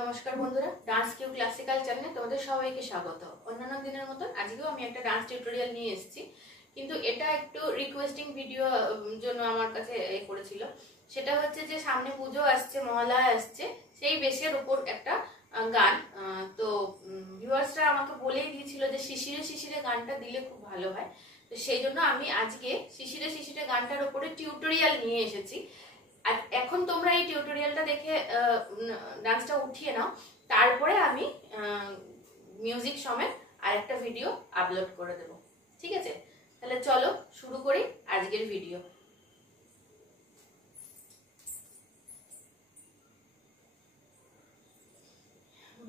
নমস্কার বন্ধুরা, dance Q classical চ্যানেলে তোমাদের সবাইকে স্বাগত। অন্যান্য দিনের মতো আজকেও আমি একটা ডান্স টিউটোরিয়াল নিয়ে এসেছি, কিন্তু এটা একটু রিকোয়েস্টিং ভিডিও জন্য আমার কাছে করেছিল। সেটা হচ্ছে যে সামনে পুজো আসছে, মহালয়া আসছে, সেই বেশের উপর একটা গান। তো ভিউয়ার্সরা আমাকে বলেই দিয়েছিল যে শিশিরে শিশিরে গানটা দিলে খুব ভালো হয়। তো সেই জন্য আমি আজকে শিশিরে শিশিরে গানটার উপরে টিউটোরিয়াল নিয়ে এসেছি। আর এখন তোমরা এই টিউটোরিয়ালটা দেখে ডান্সটা উঠিয়ে নাও, তারপরে আমি মিউজিক সমেত আরেকটা ভিডিও আপলোড করে দেব। ঠিক আছে, তাহলে চলো শুরু করি আজকের ভিডিও।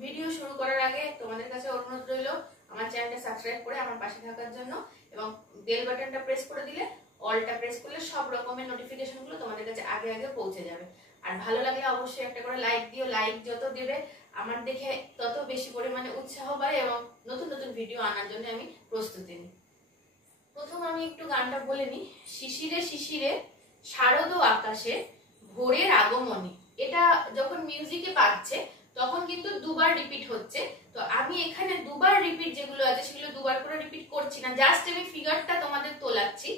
ভিডিও শুরু করার আগে তোমাদের কাছে অনুরোধ রইল আমার চ্যানেলটা সাবস্ক্রাইব করে আমার পাশে থাকার জন্য, এবং বেল বাটনটা প্রেস করে দিলে, অলটা প্রেস করলে সব রকমের নোটিফিকেশনগুলো তোমাদের কাছে আগে আগে পৌঁছে যাবে। আর ভালো লাগলে অবশ্যই একটা করে লাইক দিও। লাইক যত দেবে আমার দেখে তত বেশি পরিমাণে উৎসাহ পায় এবং নতুন নতুন ভিডিও আনার জন্য আমি প্রস্তুতি নিই। প্রথম আমি একটু গানটা বলে নিই। শিশিরে শিশিরে শারদ আকাশে ভোরের আগমনী। এটা যখন মিউজিকে পাচ্ছে তখন কিন্তু দুবার রিপিট হচ্ছে। তো আমি এখানে দুবার রিপিট যেগুলো আছে সেগুলো দুবার করে রিপিট করছি না, জাস্ট আমি ফিগারটা তোমাদের তোলাচ্ছি।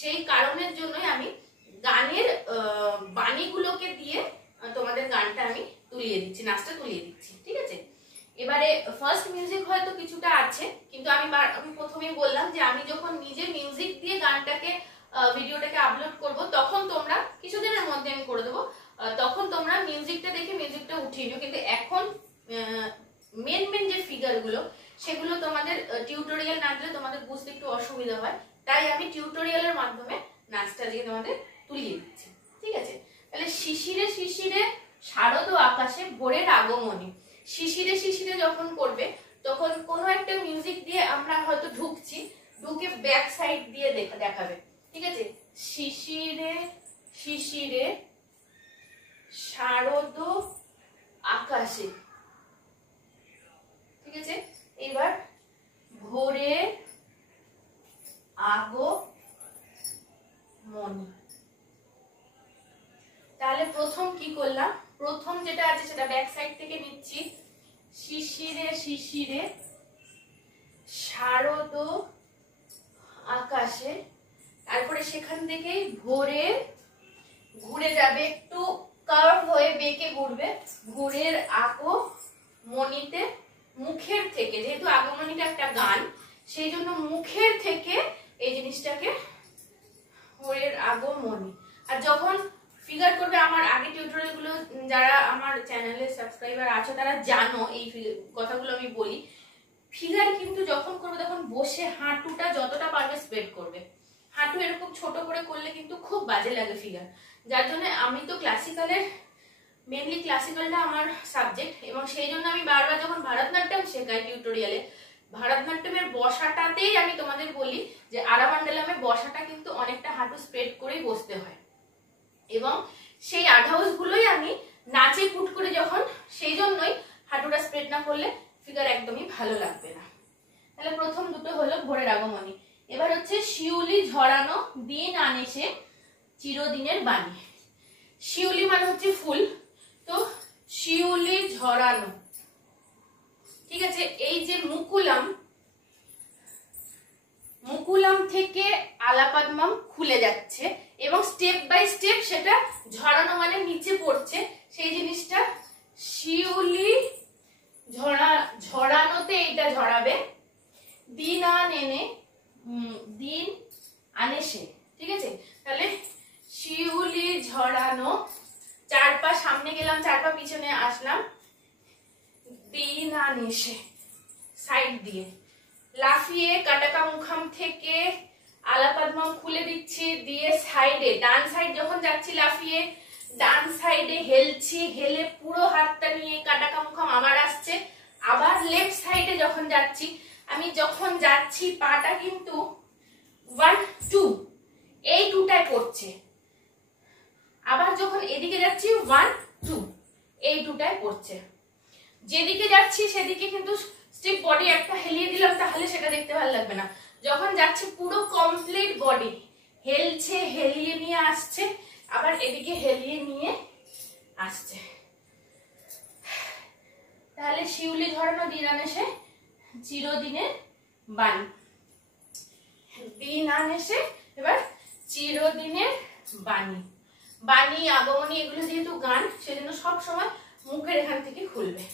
সেই কারণের জন্যই আমি গানের বাণীগুলোকে দিয়ে তোমাদের গানটা আমি তুলিয়ে দিচ্ছি, নাচটা তুলিয়ে দিচ্ছি। ঠিক আছে, এবারে ফার্স্ট মিউজিক হয়তো কিছুটা আছে, কিন্তু আমি প্রথমেই বললাম যে আমি যখন নিজে মিউজিক দিয়ে গানটাকে ভিডিওটাকে আপলোড করব তখন তোমরা কিছুদিনের মধ্যে আমি করে দেবো, তখন তোমরা মিউজিকটা দেখে মিউজিকটা উঠিয়ে নিও। কিন্তু এখন মেন যে ফিগারগুলো সেগুলো তোমাদের টিউটোরিয়াল না দিলে তোমাদের বুঝতে একটু অসুবিধা হয়, তাই আমি টিউটোরিয়ালের মাধ্যমে নাচটা দিয়ে তোমাদের তুলিয়ে দিচ্ছি। ঠিক আছে, তাহলে শিশিরে শিশিরে শারদ আকাশে ভোরের আগমনী। শিশিরে শিশিরে যখন করবে তখন কোনো একটা মিউজিক দিয়ে আমরা হয়তো ঢুকছি, ঢুকে ব্যাক সাইড দিয়ে দেখাবে। ঠিক আছে, শিশিরে শিশিরে শারদ আকাশে। ঠিক আছে, এবার ভোরে আগমনী। তাহলে প্রথম কি করলাম, প্রথম যেটা আছে সেটা ব্যাক সাইড থেকে নিচ্ছি। শিশিরে শিশিরে শারদ আকাশে, তারপরে সেখান থেকেই ভোরে ঘুরে যাবে, একটু কার্ভ হয়ে বেঁকে ঘুরবে, ভোরের আগমনীতে মুখের থেকে, যেহেতু আগমনীটা একটা গান সেই জন্য মুখের থেকে এই জিনিসটাকে ভোরের আগমনী। আর যখন ফিগার করবে, আমার আগে টিউটোরিয়াল গুলো যারা আমার চ্যানেলে সাবস্ক্রাইবার আছো তারা জানো এই কথাগুলো আমি বলি। ফিগার কিন্তু যখন করবে তখন বসে হাঁটুটা যতটা পারবে স্প্রেড করবে। হাঁটু এরকম ছোট করে করলে কিন্তু খুব বাজে লাগে ফিগার। যার জন্য আমি তো ক্লাসিক্যালের মেনলি ক্লাসিক্যালটা আমার সাবজেক্ট, এবং সেই জন্য আমি বারবার যখন ভারতনাট্যম শেখাই টিউটোরিয়ালে, ভারতনাট্যমের বসাটাতেই আমি তোমাদের বলি যে আরামান্ডালামে বসাটা কিন্তু অনেকটা হাঁটু স্প্রেড করেই বসতে হয়, এবং সেই আধাউস গুলোই আমি নাচে পুট করে যখন, সেই জন্যই হাঁটুটা স্প্রেড না করলে ফিগার একদমই ভালো লাগবে না। তাহলে প্রথম দুটো হলো ভোরের আগমনী। এবার হচ্ছে শিউলি ঝরানো দিন আনেসে চিরদিনের বাণী। শিউলি মানে হচ্ছে ফুল, তো শিউলি ঝরানো। ঠিক আছে, এই যে মুকুলাম, মুকুলাম থেকে আলাপাদমাম খুলে যাচ্ছে এবং স্টেপ বাই স্টেপ সেটা ঝরানো মানে নিচে পড়ছে, সেই জিনিসটা শিউলি ঝরানোতে এইটা ঝরাবে। দিন আনেসে। ঠিক আছে, তাহলে শিউলি ঝরানো, চার পা সামনে গেলাম, চার পা পিছনে আসলাম, দিন আনেসে সাইড দিয়ে লাফিয়ে কাটাকা মুখাম থেকে আলাপাদমাম খুলে দিচ্ছি, দিয়ে সাইডে ডান সাইড যখন যাচ্ছি লাফিয়ে ডান সাইডে হেলছি, হেলে পুরো হাতটা নিয়ে কাটাকা মুখাম আবার আসছে, আবার লেফট সাইডে যখন যাচ্ছি, আমি যখন যাচ্ছি পাটা কিন্তু 1 2 এই টুটায় পড়ছে, আবার যখন এদিকে যাচ্ছি 1 2 এই টুটায় পড়ছে। যেদিকে যাচ্ছি সেদিকে কিন্তু স্টিফ বডি একটা হেলিয়ে দিলাম, তাহলে সেটা দেখতে ভালো লাগবে না। যখন যাচ্ছে পুরো কমপ্লিট বডি হেলছে, হেলিয়ে নিয়ে আসছে, আবার এদিকে হেলিয়ে নিয়ে আসছে। শিউলি ঝরানো দিন আনেসে চিরদিনের বাণী, দিন আনেসে এবার চিরদিনের বাণী, বাণী আগমনী এগুলো যেহেতু গান সেজন্য সব সময় মুখের এখান থেকে খুলবে।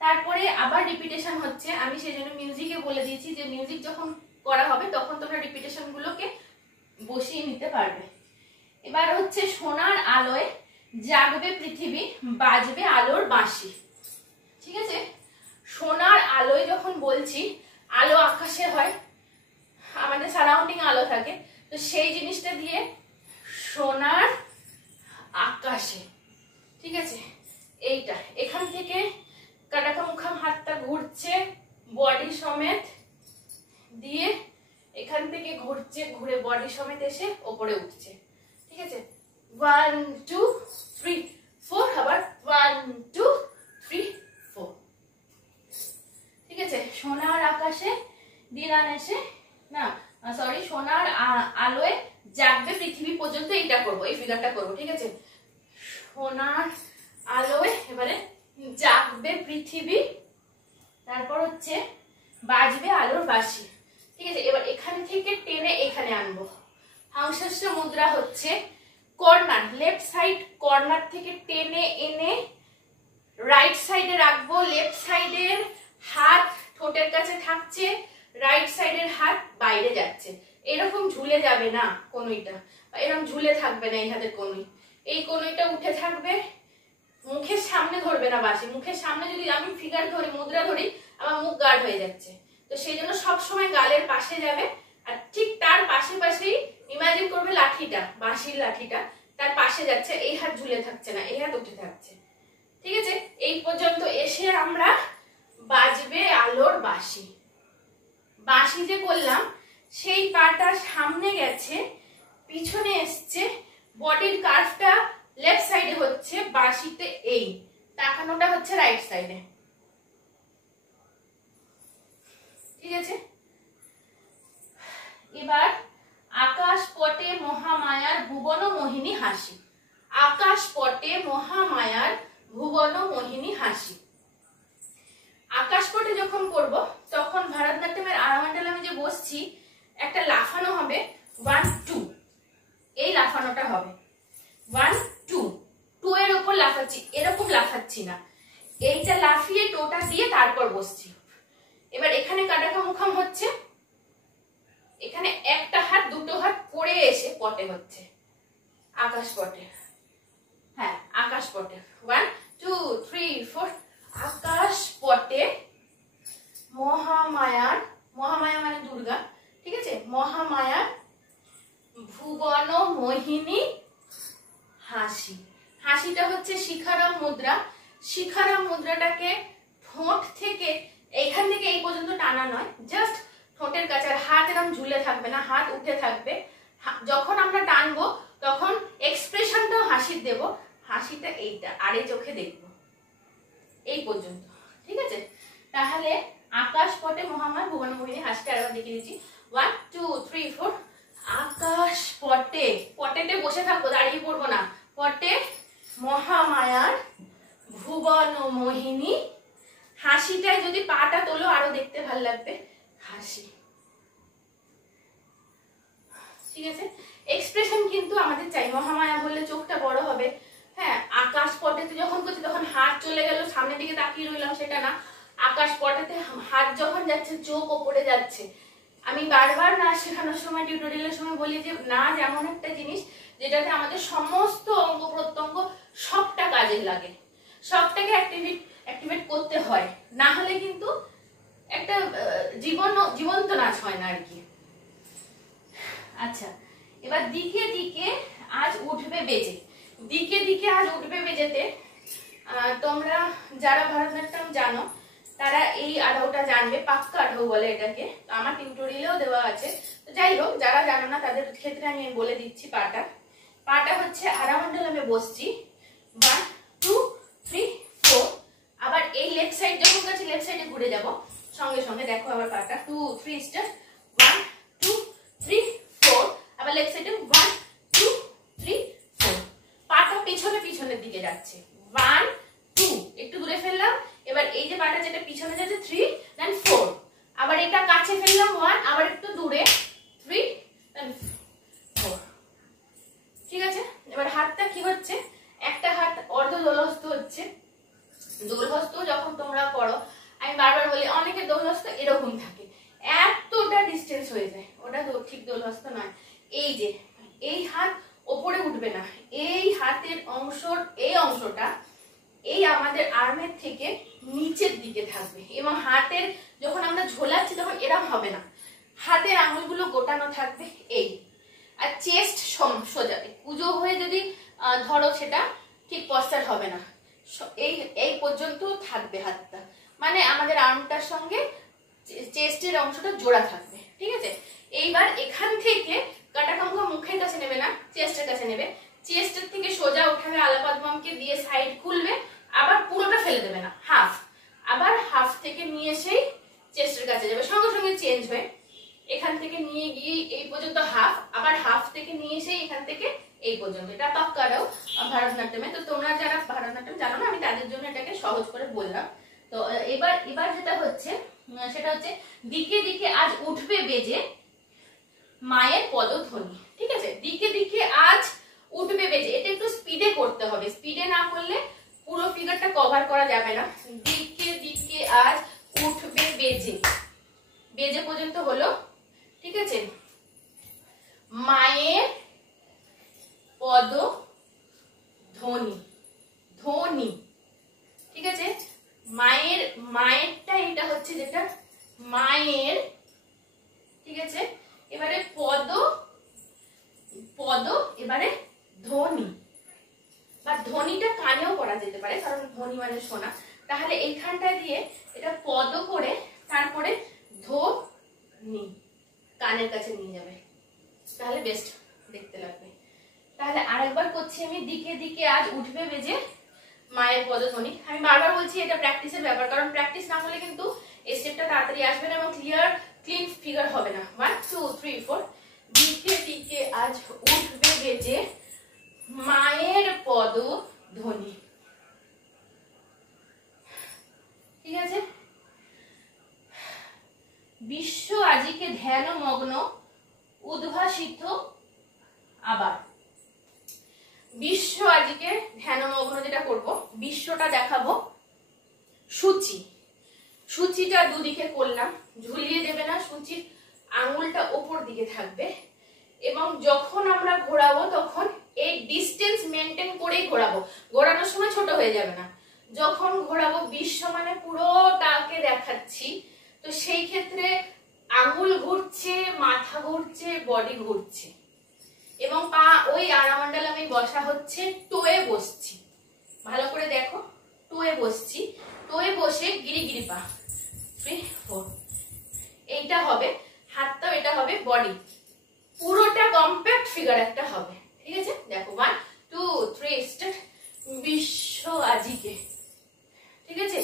তারপরে আবার রিপিটেশন হচ্ছে, আমি সেজন্য মিউজিকে বলে দিয়েছি যে মিউজিক যখন করা হবে তখন তোমরা রিপিটেশন গুলোকে বসিয়ে নিতে পারবে। এবার হচ্ছে সোনার আলোয় জাগবে পৃথিবী, বাজবে আলোর বাঁশি। ঠিক আছে, সোনার আলোয় যখন বলছি, আলো আকাশে হয়, আমাদের সারাউন্ডিং আলো থাকে, তো সেই জিনিসটা দিয়ে সোনার আকাশে। ঠিক আছে, এইটা এখান থেকে কাটাকা মুখাম হাতটা ঘুরছে বডি সমেত, দিয়ে এখান থেকে ঘুরছে, ঘুরে বডি সমেত এসে ওপরে উঠছে। ঠিক আছে, 1 2 3 4, আবার 1 2 3 4। ঠিক আছে, সোনার আকাশে দিন আনেসে, না সরি, সোনার আলোয় জাগবে পৃথিবী পর্যন্ত এইটা করব, এই ফিগারটা করব। ঠিক আছে, সোনার আলোয় এবারে জাগবে পৃথিবী, তারপর হচ্ছে বাজবে আলোর বাঁশি। ঠিক আছে, এবার এখান থেকে টেনে এখানে আনবো। হাংসাস্য মুদ্রা হচ্ছে কর্নার, লেফট সাইড কর্নার থেকে টেনে এনে রাইট সাইডে রাখবো। লেফট সাইডের হাত ঠোঁটের কাছে থাকছে, রাইট সাইডের হাত বাইরে যাচ্ছে। এরকম ঝুলে যাবে না কনুইটা, এরকম ঝুলে থাকবে না এই হাতের কনুই, এই কনুইটা উঠে থাকবে, মুখের সামনে ধরবে না বাঁশি। মুখের সামনে যদি আমি ফিগার ধরি, মুদ্রা ধরি, আমার মুখ গার্ড হয়ে যাচ্ছে, তো সেই জন্য সবসময় গালের পাশে যাবে। আর ঠিক তার পাশে পাশেই ইমাজিন করবে লাঠিটা, বাঁশির লাঠিটা তার পাশে যাচ্ছে, এই হাত ঝুলে থাকছে না, এই হাত উঠে থাকছে। ঠিক আছে, এই পর্যন্ত এসে আমরা বাজবে আলোর বাঁশি। বাঁশি যে করলাম সেই পাটা সামনে গেছে, পিছনে এসছে, বডির কার্ভটা লেফট সাইডে হচ্ছে, বাঁশিতে এই তাকানোটা হচ্ছে রাইট সাইডে। ঠিক আছে, এবার আকাশ পটে মহামায়ার ভুবন মোহিনী হাসি, আকাশ পটে মহামায়ার ভুবন মোহিনী হাসি। আকাশ পটে যখন করব তখন ভারতনাট্যমের আরামান্ডালামে যে বসছি, একটা লাফানো হবে 1 2, এই লাফানোটা হবে 1 2 2 এর উপর লাফাচ্ছি, এরকম লাফাচ্ছি না, এইটা লাফিয়ে টোটা দিয়ে তারপর বসছি। এবার এখানে কাটাকা মুখাম হচ্ছে, এখানে একটা হাত দুটো হাত পড়ে এসে পটে হচ্ছে, আকাশ পটে। হ্যাঁ, আকাশ পটে 1 2 3 4, আকাশ পটে মহামায়ার, মহামায়া মানে দুর্গা। ঠিক আছে, মহামায়ার ভুবন মোহিনী হাসি। হাসিটা হচ্ছে শিখারাম মুদ্রা। শিখারাম মুদ্রাটাকে ঠোঁট থেকে এইখান থেকে এই পর্যন্ত টানা নয়, জাস্ট ঠোঁটের কাছে, আর হাত এরকম ঝুলে থাকবে না, হাত উঠে থাকবে। যখন আমরা টানবো তখন এক্সপ্রেশনটাও হাসির দেব, হাসিটা এইটা আড়ে চোখে দেখবো, এই পর্যন্ত। ঠিক আছে, তাহলে আকাশ পটে মহামায়া ভুবন মোহিনী হাসিটা আরেকবার দেখিয়ে দিচ্ছি। 1 2 3 4, আকাশ পটে, পটেতে বসে থাকবো, দাঁড়িয়ে পড়বো না, পটে মহামায়ার ভুবন মোহিনী হাসিটায় যদি পাটা তোলো আরো দেখতে ভালো লাগবে, হাসি। ঠিক আছে, এক্সপ্রেশন কিন্তু আমাদের চাই। মহামায়া বললে চোখটা বড় হবে। হ্যাঁ, আকাশ পটেতে যখন করছি তখন হাত চলে গেল, সামনের দিকে তাকিয়ে রইলাম, সেটা না। আকাশ পটেতে হাত যখন যাচ্ছে চোখ ওপরে যাচ্ছে। আমি বারবার নাচ শেখানোর সময়, টিউটোরিয়ালের সময় বলি যে নাচ এমন একটা জিনিস যেটাতে আমাদের সমস্ত অঙ্গ প্রত্যঙ্গ সবটা কাজে লাগে, সবটাকে অ্যাক্টিভেট করতে হয়, না হলে কিন্তু একটা জীবন্ত নাচ হয় না আর কি। আচ্ছা, এবার দিকে দিকে আজ উঠবে বেজে, দিকে দিকে আজ উঠবে বেজেতে তোমরা যারা ভারতনাট্যম জানো তারা এই আঢাউটা জানবে, পাক্কা আঢাউ বলে এটাকে, তো আমার টিউটোরিয়ালেও দেওয়া আছে। তো যাই হোক, যারা জানো না তাদের ক্ষেত্রে আমি বলে দিচ্ছি। পাটা হচ্ছে আরামণ্ডলমে বসছি, 1 2 3 4, আবার এই লেফট সাইড যখন কাছে লেফট সাইডে ঘুরে যাব, সঙ্গে সঙ্গে দেখো আবার পাটা 2 3 স্টার, 1 2 3 4, আবার লেফট সাইডে 1 2 3 4, পাটা পিছনের দিকে যাচ্ছে, 1 2, একটু দূরে ফেললাম, এবার এই যে পাটা যেটা পিছনে যাচ্ছে 3 দেন 4, আবার এটা কাছে ফেললাম 1, আবার একটু দূরে 3 দেন 4। ঠিক আছে, এবার হাতটা কি হচ্ছে, একটা হাত অর্ধ দোলহস্ত হচ্ছে। দোলহস্ত যখন তোমরা করো, আমি বারবার বলি অনেকে দোলহস্ত এরকম থাকে, এতটা ডিস্টেন্স হয়ে যায়, ওটা ঠিক দোলহস্ত নয়। এই যে এই হাত ওপরে উঠবে না, এই হাতের এই অংশটা এই আমাদের আর্মের থেকে নিচের দিকে থাকবে, এবং হাতের যখন আমরা ঝোলাচ্ছি তখন এরকম হবে না, হাতের আঙুলগুলো গোটানো থাকবে এই। আর চেস্ট সোজা পুজো হয়ে যদি ধরো সেটা ঠিক পশ্চাৎ হবে না, এই পর্যন্ত থাকবে হাতটা, মানে আমাদের আর্মটার সঙ্গে চেস্টের অংশটা জোড়া থাকবে। ঠিক আছে, এইবার এখান থেকে কাটাকামকা মুখের কাছে নেবে না, চেস্টের কাছে নেবে, চেস্টের থেকে সোজা উঠাবে আলাপাদমকে দিয়ে সাইড খুলবে, আবার পুরোটা ফেলে দেবে না, হাফ, আবার হাফ থেকে নিয়ে এসেই চেস্টের কাছে যাবে, সঙ্গে সঙ্গে চেঞ্জ হয়ে এখান থেকে নিয়ে গিয়ে এই পর্যন্ত হাফ, আবার হাফ থেকে নিয়ে এসে এখান থেকে এই পর্যন্ত। এটা পাক্কারাও ভারতনাট্যমে, তো তোমরা যারা ভারতনাট্যম জানো না আমি তাদের জন্য এটাকে সহজ করে বললাম। তো এবার যেটা হচ্ছে সেটা হচ্ছে দিকে দিকে আজ উঠবে বেজে মায়ের পদধ্বনি। ঠিক আছে, দিকে দিকে আজ উঠবে বেজে, এটা একটু স্পিডে করতে হবে, স্পিডে না করলে পুরো ফিগারটা কভার করা যাবে না। দিকে দিকে আজ উঠবে বেজে, বেজে পর্যন্ত হলো। ঠিক আছে, মায়ের পদধ্বনি, ধ্বনি। ঠিক আছে, মায়েরটা এটা হচ্ছে যেটা মায়ের। ঠিক আছে, এবারে পদ, এবারে ধ্বনি, বা ধ্বনিটা কানেও করা যেতে পারে, কারণ ধ্বনি মানে শোনা। তাহলে এইখানটা দিয়ে এটা পদ করে তারপরে ধ্বনি কানের কাছে নিয়ে যাবে, তাহলে বেস্ট দেখতে লাগবে। তাহলে আরেকবার করছি আমি, দিকে দিকে আজ উঠবে বেজে মায়ের পদধ্বনি। আমি বারবার বলছি এটা প্র্যাকটিসের ব্যাপার, কারণ প্র্যাকটিস না করলে কিন্তু এই স্টেপটা তাড়াতাড়ি আসবে না এবং ক্লিন ফিগার হবে না। 1 2 3 4, দিকে দিকে আজ উঠবে বেজে মায়ের পদধ্বনি। ঠিক আছে, বিশ্ব আজিকে ধ্যান মগ্ন উদ্ভাসিত। আবার বিশ্ব আজিকে ধ্যানমগ্ন যেটা করব, বিশ্বটা দেখাবো সূচি, সূচিটা দুদিকে করলাম, ঝুলিয়ে দেবে না, সূচির আঙুলটা ওপর দিকে থাকবে, এবং যখন আমরা ঘোরাবো তখন এই ডিস্টেন্স মেনটেন করেই ঘোরাবো, ঘোরানোর সময় ছোট হয়ে যাবে না। যখন ঘোরাবো বিশ্ব মানে পুরোটাকে দেখাচ্ছি, তো সেই ক্ষেত্রে আঙুল ঘুরছে, মাথা ঘুরছে, বডি ঘুরছে, এবং পা ওই আরামান্ডাল আমি বসা হচ্ছে, টোয়ে বসছি, ভালো করে দেখো, টোয়ে বসছি, টোয়ে বসে গিরি পা 3 4, এইটা হবে হাতটাও, এটা হবে বডি, পুরোটা কম্প্যাক্ট ফিগার একটা হবে। ঠিক আছে, দেখো 1 2 3 স্টার্ট। বিশ্ব আজিকে। ঠিক আছে,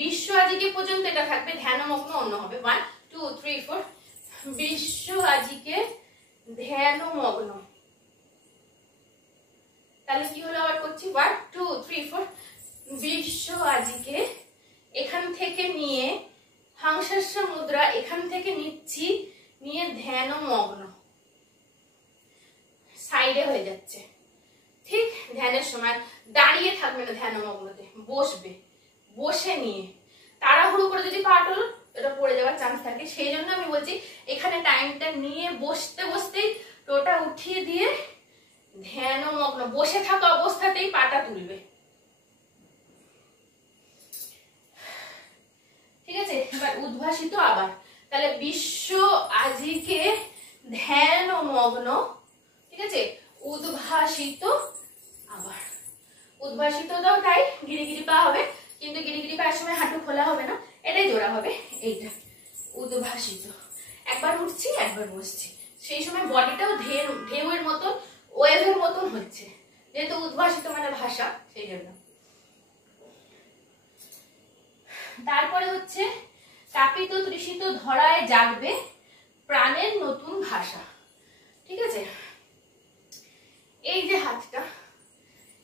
বিশ্ব আজিকে পর্যন্ত এটা থাকবে, ধ্যানমগ্ন অন্য হবে। 1 2 3 4, বিশ্ব আজিকে ধ্যানমগ্ন। তাহলে কি হলো, আবার করছি 1 2 3 4, বিশ্ব আজিকে, এখান থেকে নিয়ে হাংসাস্য মুদ্রা, এখান থেকে নিচ্ছি, নিয়ে ধ্যানমগ্ন, সাইডে হয়ে যাচ্ছে। ঠিক ধ্যানের সময় দাঁড়িয়ে থাকবে না, ধ্যানমগ্নতে বসবে, বসে নিয়ে তাড়াহুড়ো করে যদি পা তোলো এটা পড়ে যাওয়ার চান্স থাকে, সেই জন্য আমি বলছি এখানে টাইমটা নিয়ে বসতে বসতেই টোটা উঠিয়ে দিয়ে ধ্যানমগ্ন, বসে থাকা অবস্থাতেই পাটা তুলবে। ঠিক আছে, এবার উদ্ভাসিত আবার, তাহলে বিশ্ব আজিকে ধ্যানমগ্ন। ঠিক আছে, উদ্ভাসিত আবার, উদ্ভাসিতটাও তাই গিরি পা হবে, কিন্তু গিরি পায়ের সময় হাঁটু খোলা হবে না, এটাই জোড়া হবে, এইটা উদ্ভাসিত। একবার উঠছি একবার বসছি, সেই সময় বডিটাও ঢেউয়ের মতন, ওয়েভের মতন হচ্ছে, যেহেতু উদ্ভাসিত মানে ভাষা, সেই জন্য। তারপরে হচ্ছে তাপিত তৃষিত ধরায় জাগবে প্রাণের নতুন ভাষা। ঠিক আছে, হাতটা,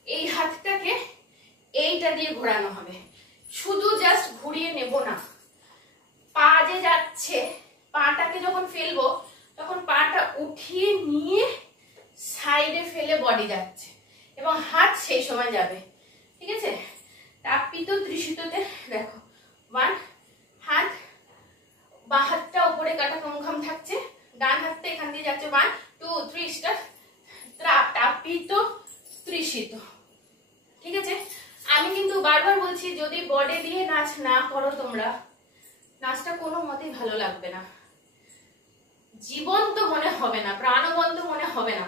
এই হাতটাকে এইটা দিয়ে ঘোরানো হবে। শুধু জাস্ট ঘুরিয়ে নেব না, পা যে যাচ্ছে, পাটাকে যখন ফেলবো তখন পাটা উঠিয়ে নিয়ে সাইডে ফেলে বডি যাচ্ছে এবং হাত সেই সময় যাবে। ঠিক আছে, তাপিত ত্রিশিততে দেখো 1 হাত, বাঁ হাতটা উপরে কাটা কমখাম থাকছে, ডান হাতটা এখান দিয়ে যাচ্ছে 1 2 3 স্টার্ট, তাপিত ত্রিশিত। ঠিক আছে, আমি কিন্তু বারবার বলছি যদি বডি দিয়ে নাচ না করো তোমরা, নাচটা কোনো মতেই ভালো লাগবে না, জীবন্ত মনে হবে না, প্রাণবন্ত মনে হবে না,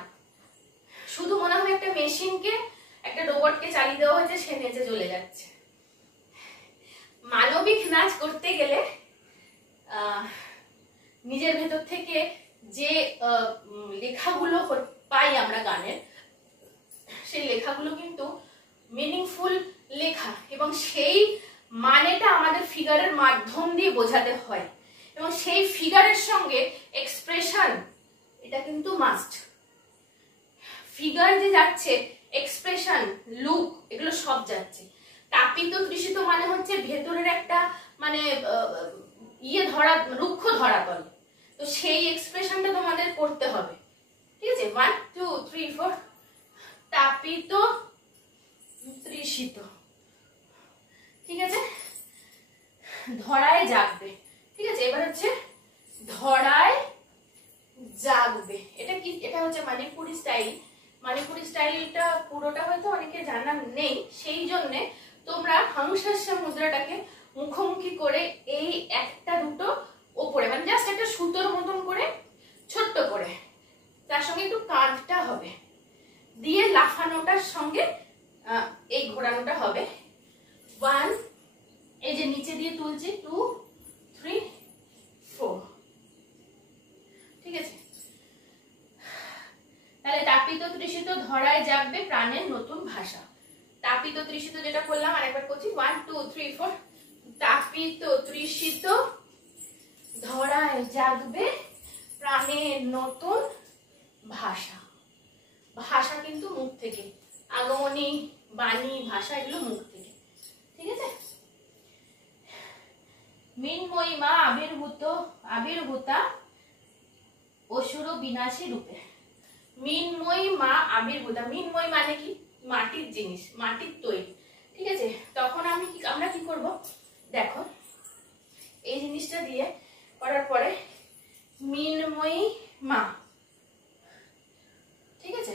শুধু মনে হবে একটা মেশিনকে, একটা রোবটকে চালিয়ে দেওয়া হয়েছে, সে নেচে চলে যাচ্ছে। মানবিক নাচ করতে গেলে নিজের ভেতর থেকে যে লেখাগুলো পাই আমরা গানের, সেই লেখাগুলো কিন্তু মিনিংফুল লেখা এবং সেই মানেটা আমাদের ফিগারের মাধ্যম দিয়ে বোঝাতে হয় এবং সেই ফিগারের সঙ্গে এক্সপ্রেশন, এটা কিন্তু মাস্ট। ফিগার যে যাচ্ছে, এক্সপ্রেশন, লুক, এগুলো সব যাচ্ছে। তাপিত তৃষিত মানে হচ্ছে ভেতরের একটা মানে ইয়ে ধরা, রুক্ষ ধরাতল, তো সেই এক্সপ্রেশনটা তোমাদের করতে হবে। ঠিক আছে, 1 2 3 4 তাপিত তৃষিত। ঠিক আছে, ধরায় জাগবে। ঠিক আছে, এবার হচ্ছে ধরায় জাগবে। এটা কি? এটা হচ্ছে মণিপুরি স্টাইল। মণিপুরি স্টাইলটা পুরোটা হয়তো অনেকে জানা নেই, সেই জন্য তোমরা হংসাস্য মুদ্রাটাকে মুখোমুখি করে এই একটা দুটো ওপরে, মানে জাস্ট একটা সুতোর মতন করে ছোট্ট করে, তার সঙ্গে একটু কাঁধটা হবে, দিয়ে লাফানোটার সঙ্গে এই ঘোরানোটা হবে। 1, এই যে নিচে দিয়ে তুলছি, 2 3 4। ঠিক আছে, তাহলে তাপিত তৃষিত ধরায় জাগবে প্রাণের নতুন ভাষা। তাপিত তৃষিত যেটা করলাম আরেকবার করছি, 1 2 3 4 তাপিত তৃষিত ধরায় জাগবে প্রাণের নতুন ভাষা। ভাষা কিন্তু মুখ থেকে, আগমনী, বাণী, ভাষা, এগুলো মুখ থেকে। ঠিক আছে, মিন্ময়ী মা আবির্ভূতা অসুর বিনাশী রূপে। মিন্ময়ী মা আবির্ভূতা, মিন্ময়ী মানে কি? মাটির জিনিস, মাটির তৈরি। ঠিক আছে, তখন আমরা কি করব দেখো, এই জিনিসটা দিয়ে করার পরে মিন্ময়ী মা, ঠিক আছে,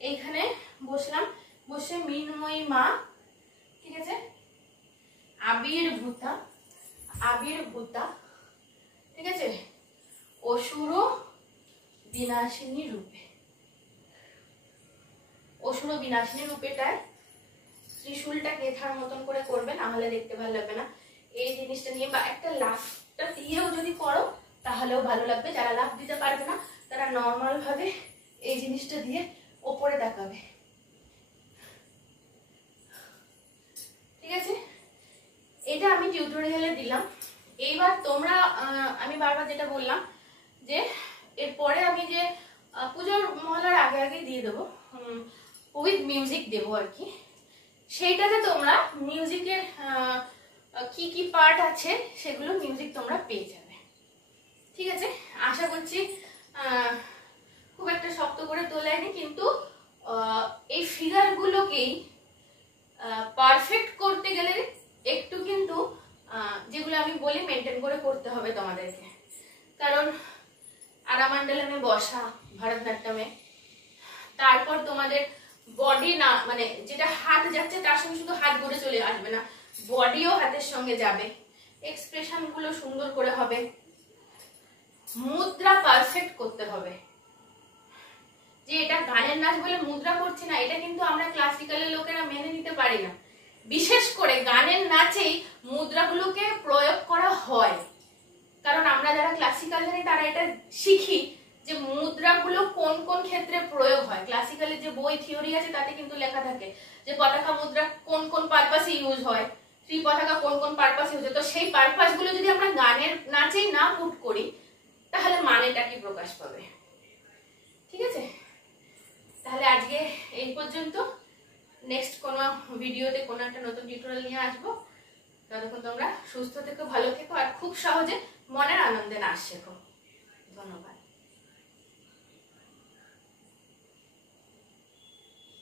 এইখানে বসলাম, বসে মিন্ময়ী মা, ঠিক আছে, আবির্ভূতা, ঠিক আছে, অসুর বিনাশিনী রূপে। অসুর বিনাশিনী রূপেটায় ত্রিশূলটা কেথার মতন করে করবে, না হলে দেখতে ভালো লাগবে না। এই জিনিসটা নিয়ে বা একটা লাফটা দিয়েও যদি করো তাহলেও ভালো লাগবে। যারা লাফ দিতে পারবে না তারা নর্মাল ভাবে এই জিনিসটা দিয়ে ওপরে তাকাবে। ঠিক আছে, এটা আমি টিউটোরিয়ালে দিলাম। এইবার তোমরা, আমি বারবার যেটা বললাম যে এরপরে আমি যে পুজোর মহলার আগে আগে দিয়ে দেবো, উইথ মিউজিক দেবো আর কি, সেইটাতে তোমরা মিউজিকের কি কি পার্ট আছে সেগুলো মিউজিক তোমরা পেয়ে যাবে। ঠিক আছে, আশা করছি খুব একটা শক্ত করে তোলায়নি, কিন্তু এই ফিগারগুলোকেই পারফেক্ট করতে গেলে একটু কিন্তু যেগুলো আমি বলি মেনটেন করে করতে হবে তোমাদেরকে। কারণ আরামান্ডালামে বসা, ভরতনাট্যমে, তারপর তোমাদের বডি না, মানে যেটা হাত যাচ্ছে তার সঙ্গে শুধু হাত ঘুরে চলে আসবে না, বডিও হাতের সঙ্গে যাবে, এক্সপ্রেশন গুলো সুন্দর করে হবে, মুদ্রা পারফেক্ট করতে হবে। যে এটা গানের নাচ বলে মুদ্রা করছি না, এটা কিন্তু আমরা ক্লাসিক্যালের লোকেরা মেনে নিতে পারি না। বিশেষ করে গানের নাচেই মুদ্রাগুলোকে প্রয়োগ করা হয়, কারণ আমরা যারা ক্লাসিক্যাল জানি তারা এটা শিখি যে মুদ্রাগুলো কোন কোন ক্ষেত্রে প্রয়োগ হয়। ক্লাসিক্যালের যে বই থিওরি আছে তাতে কিন্তু লেখা থাকে যে পতাকা মুদ্রা কোন কোন পারপাসে ইউজ হয়, ত্রিপতাকা কোন কোন পারপাসে ইউজ হয়। তো সেই পারপাস গুলো যদি আমরা গানের নাচেই না পুট করি তাহলে মানেটা কি প্রকাশ পাবে? ঠিক আছে, তাহলে আজকে এই পর্যন্ত। নেক্সট কোনো ভিডিওতে কোনো একটা নতুন টিউটোরিয়াল নিয়ে আসবো। ততক্ষণ তোমরা সুস্থ থেকো, ভালো থেকো আর খুব সহজে মনের আনন্দে নাচ শেখো। ধন্যবাদ।